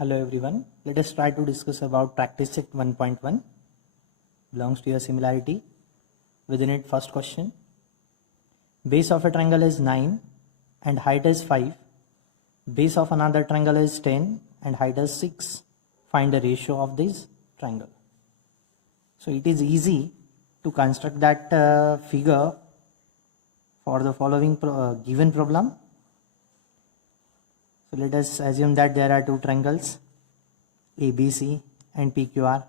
Hello everyone, let us try to discuss about practice set 1.1 belongs to your similarity. Within it, first question, base of a triangle is 9 and height is 5, base of another triangle is 10 and height is 6, find the ratio of this triangle. So it is easy to construct that figure for the following given problem. So let us assume that there are two triangles ABC and PQR.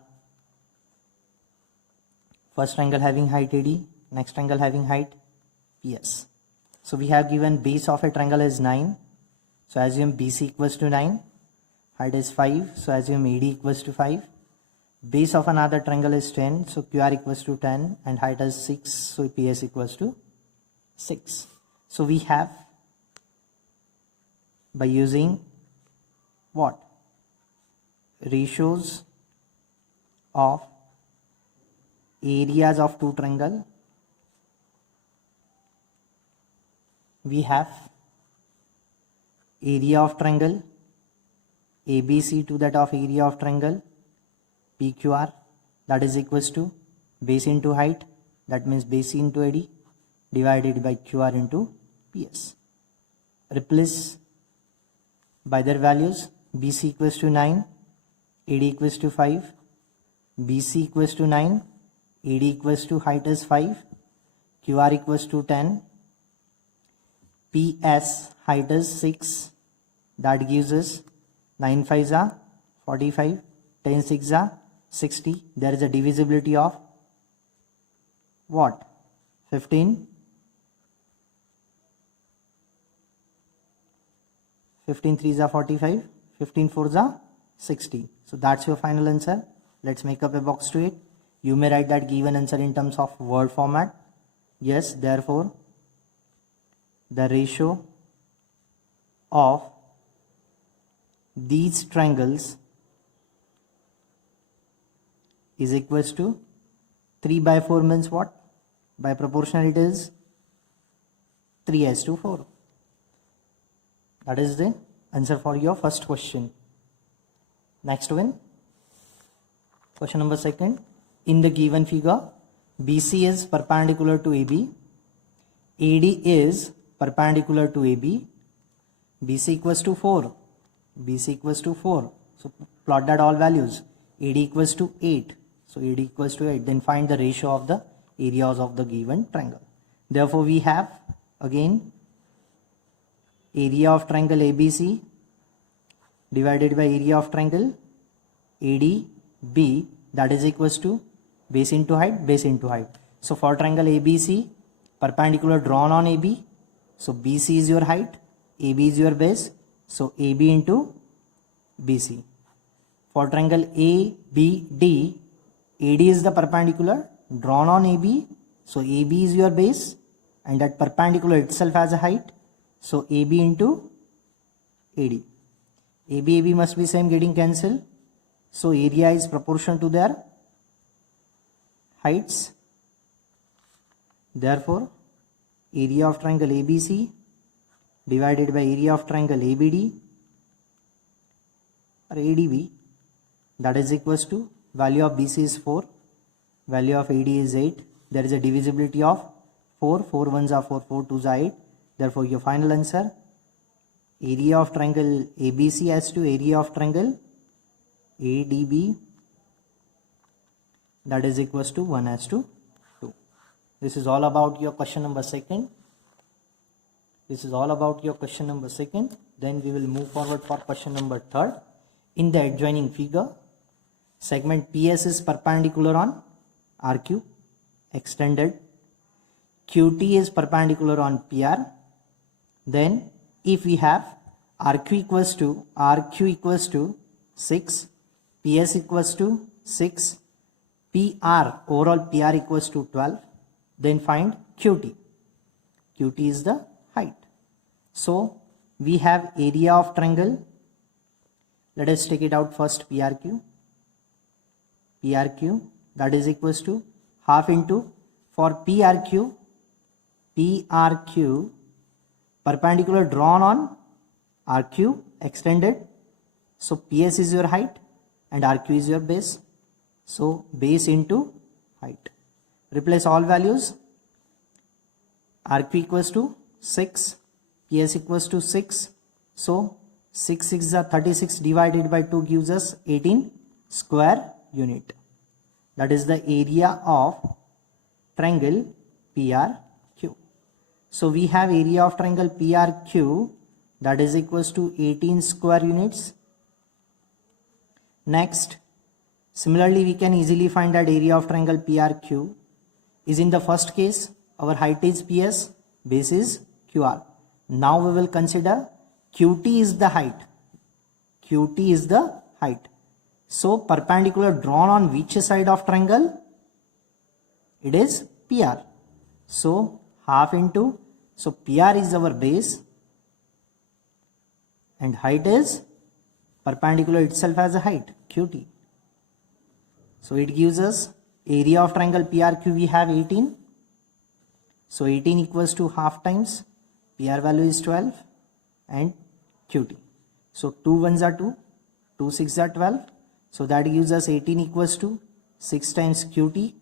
First triangle having height AD, next triangle having height PS. So we have given base of a triangle is 9. So assume BC equals to 9. Height is 5. So assume AD equals to 5. Base of another triangle is 10. So QR equals to 10 and height is 6. So PS equals to 6. So we have, by using what? Ratios of areas of two triangle. We have area of triangle ABC to that of area of triangle PQR, that is equals to base into height, that means base into AD, divided by QR into PS. Replace by their values. BC equals to 9, AD equals to 5, BC equals to 9, AD equals to height is 5, QR equals to 10, PS height is 6, that gives us 9 5s are 45, 10 6 are 60. There is a divisibility of what? 15. 15 3s are 45, 15 4s are 60. So that's your final answer. Let's make up a box to it. You may write that given answer in terms of word format. Yes, therefore, the ratio of these triangles is equals to 3 by 4 means what? By proportion it is 3:4. That is the answer for your first question. Next one, question number second. In the given figure, BC is perpendicular to AB, AD is perpendicular to AB, BC equals to 4, BC equals to 4. So plot that all values. AD equals to 8, so AD equals to 8. Then find the ratio of the areas of the given triangle. Therefore we have again area of triangle ABC divided by area of triangle ADB, that is equals to base into height, base into height. So for triangle ABC, perpendicular drawn on AB, so BC is your height, AB is your base, so AB into BC. For triangle ABD, AD is the perpendicular drawn on AB, so AB is your base and that perpendicular itself has a height, so AB into AD. AB must be same, getting cancelled. So area is proportional to their heights. Therefore, area of triangle ABC divided by area of triangle ABD or ADB, that is equals to value of BC is 4, value of AD is 8. There is a divisibility of 4, 4 1s are 4, 4 2s are 8. Therefore, your final answer, area of triangle ABC as to area of triangle ADB, that is equals to 1:2. This is all about your question number second. This is all about your question number second. Then we will move forward for question number third. In the adjoining figure, segment PS is perpendicular on RQ, extended. QT is perpendicular on PR. Then if we have RQ equals to 6, PS equals to 6, PR, overall PR equals to 12, then find QT. QT is the height. So we have area of triangle. Let us take it out first, PRQ. PRQ, that is equals to half into, for PRQ perpendicular drawn on RQ extended, So PS is your height and RQ is your base. So base into height. Replace all values. RQ equals to 6, PS equals to 6. So 6 6 are 36 divided by 2 gives us 18 square unit. That is the area of triangle PRQ. So we have area of triangle PRQ, that is equals to 18 square units. Next, similarly we can easily find that area of triangle PRQ is in the first case our height is PS, base is QR. Now we will consider QT is the height. QT is the height. So perpendicular drawn on which side of triangle? It is PR. So half into, so PR is our base and height is perpendicular itself as a height, QT. So it gives us area of triangle PRQ, we have 18. So 18 equals to half times PR value is 12 and QT. So 2 1s are 2, 2 6 are 12. So that gives us 18 equals to 6 times QT.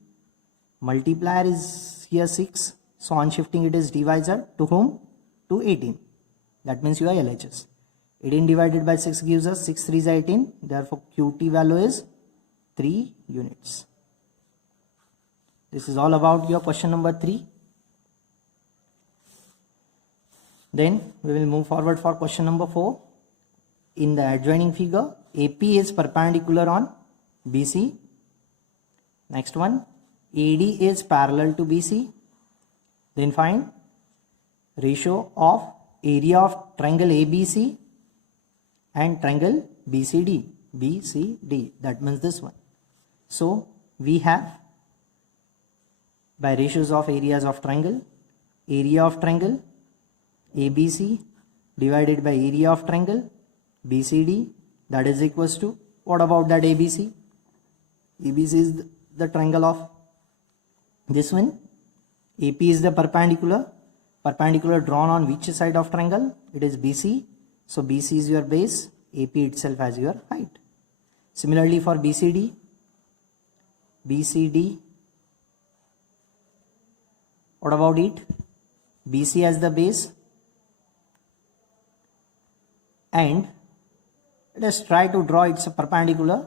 Multiplier is here 6. So on shifting it is divisor to whom? To 18. That means your LHS. 18 divided by 6 gives us 6 3s are 18. Therefore QT value is 3 units. This is all about your question number 3. Then we will move forward for question number 4. In the adjoining figure, AP is perpendicular on BC. Next one, AD is parallel to BC. Then find ratio of area of triangle ABC and triangle BCD. BCD, that means this one. So we have by ratios of areas of triangle, area of triangle ABC divided by area of triangle BCD, that is equals to, what about that ABC? ABC is the triangle of this one. AP is the perpendicular drawn on which side of triangle? It is BC. So BC is your base, AP itself as your height. Similarly for BCD, what about it? BC as the base, and let us try to draw it's a perpendicular.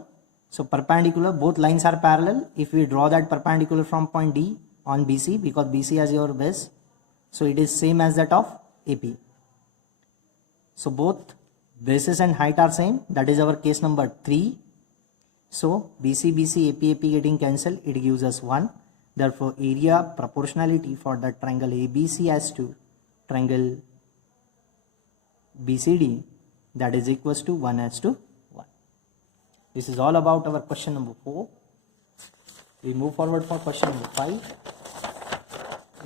So perpendicular, both lines are parallel. If we draw that perpendicular from point D on BC, because BC has your base, so it is same as that of AP. So both bases and height are same. That is our case number 3. So BC, AP getting cancelled, it gives us 1. Therefore area proportionality for the triangle ABC as to triangle BCD, that is equals to 1 as to 1. This is all about our question number 4. We move forward for question number 5.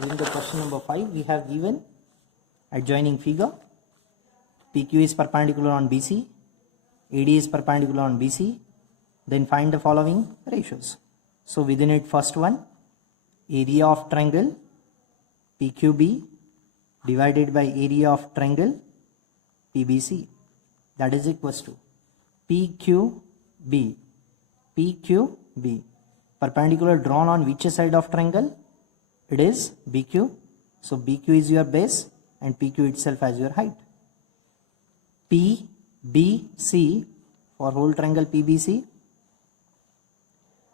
In the question number 5, we have given adjoining figure. PQ is perpendicular on BC, AD is perpendicular on BC. Then find the following ratios. So within it, first one, area of triangle PQB divided by area of triangle PBC, that is equals to PQB. Perpendicular drawn on which side of triangle? It is BQ. So BQ is your base and PQ itself as your height. PBC for whole triangle PBC.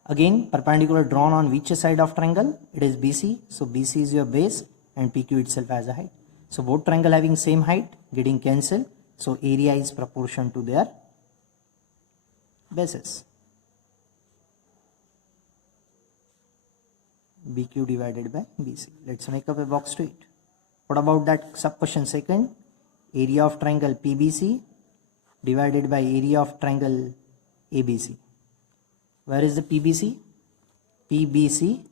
Again, perpendicular drawn on which side of triangle? It is BC. So BC is your base and PQ itself as a height. So both triangle having same height getting cancelled. So area is proportion to their bases. BQ divided by BC. Let's make up a box to it. What about that sub question second? Area of triangle PBC divided by area of triangle ABC. Where is the PBC? PBC.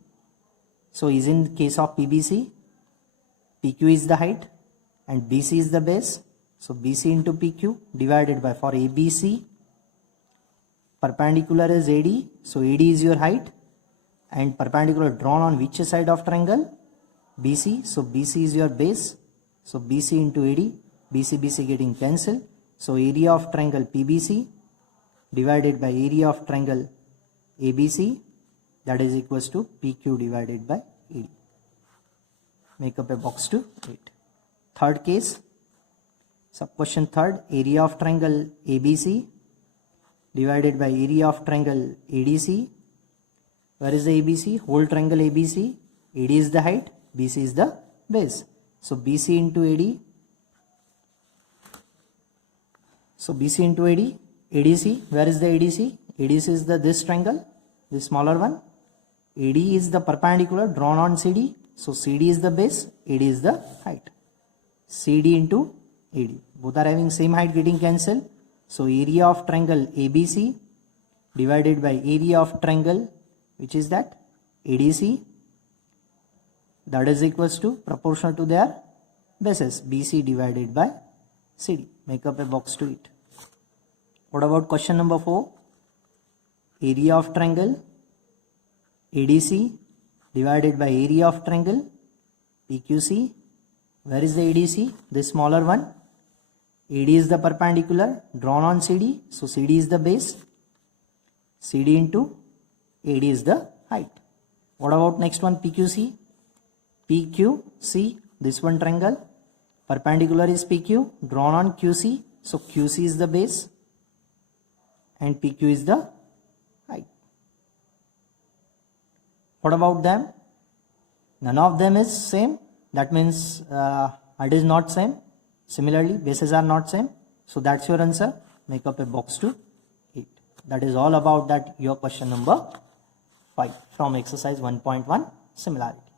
So is in case of PBC, PQ is the height and BC is the base. So BC into PQ divided by, for ABC, perpendicular is AD. So AD is your height and perpendicular drawn on which side of triangle? BC. So BC is your base. So BC into AD, BC getting cancelled. So area of triangle PBC divided by area of triangle ABC, that is equals to PQ divided by AD. Make up a box to 8. Third case, sub question third, area of triangle ABC divided by area of triangle ADC. Where is the ABC? Whole triangle ABC. AD is the height, BC is the base. So BC into AD. So BC into AD. ADC, where is the ADC? ADC is this triangle, this smaller one. AD is the perpendicular drawn on CD. So CD is the base, AD is the height. CD into AD. Both are having same height, getting cancelled. So area of triangle ABC divided by area of triangle, which is that ADC, that is equals to proportional to their bases, BC divided by CD. Make up a box to it. What about question number 4? Area of triangle ADC divided by area of triangle PQC. Where is the ADC? The smaller one. AD is the perpendicular drawn on CD. So CD is the base. CD into AD is the height. What about next one? PQC. PQC, this one triangle. Perpendicular is PQ drawn on QC. So QC is the base and PQ is the height. What about them? None of them is same. That means height is not same. Similarly, bases are not same. So that's your answer. Make up a box to 8. That is all about that your question number 5 from exercise 1.1 similarity.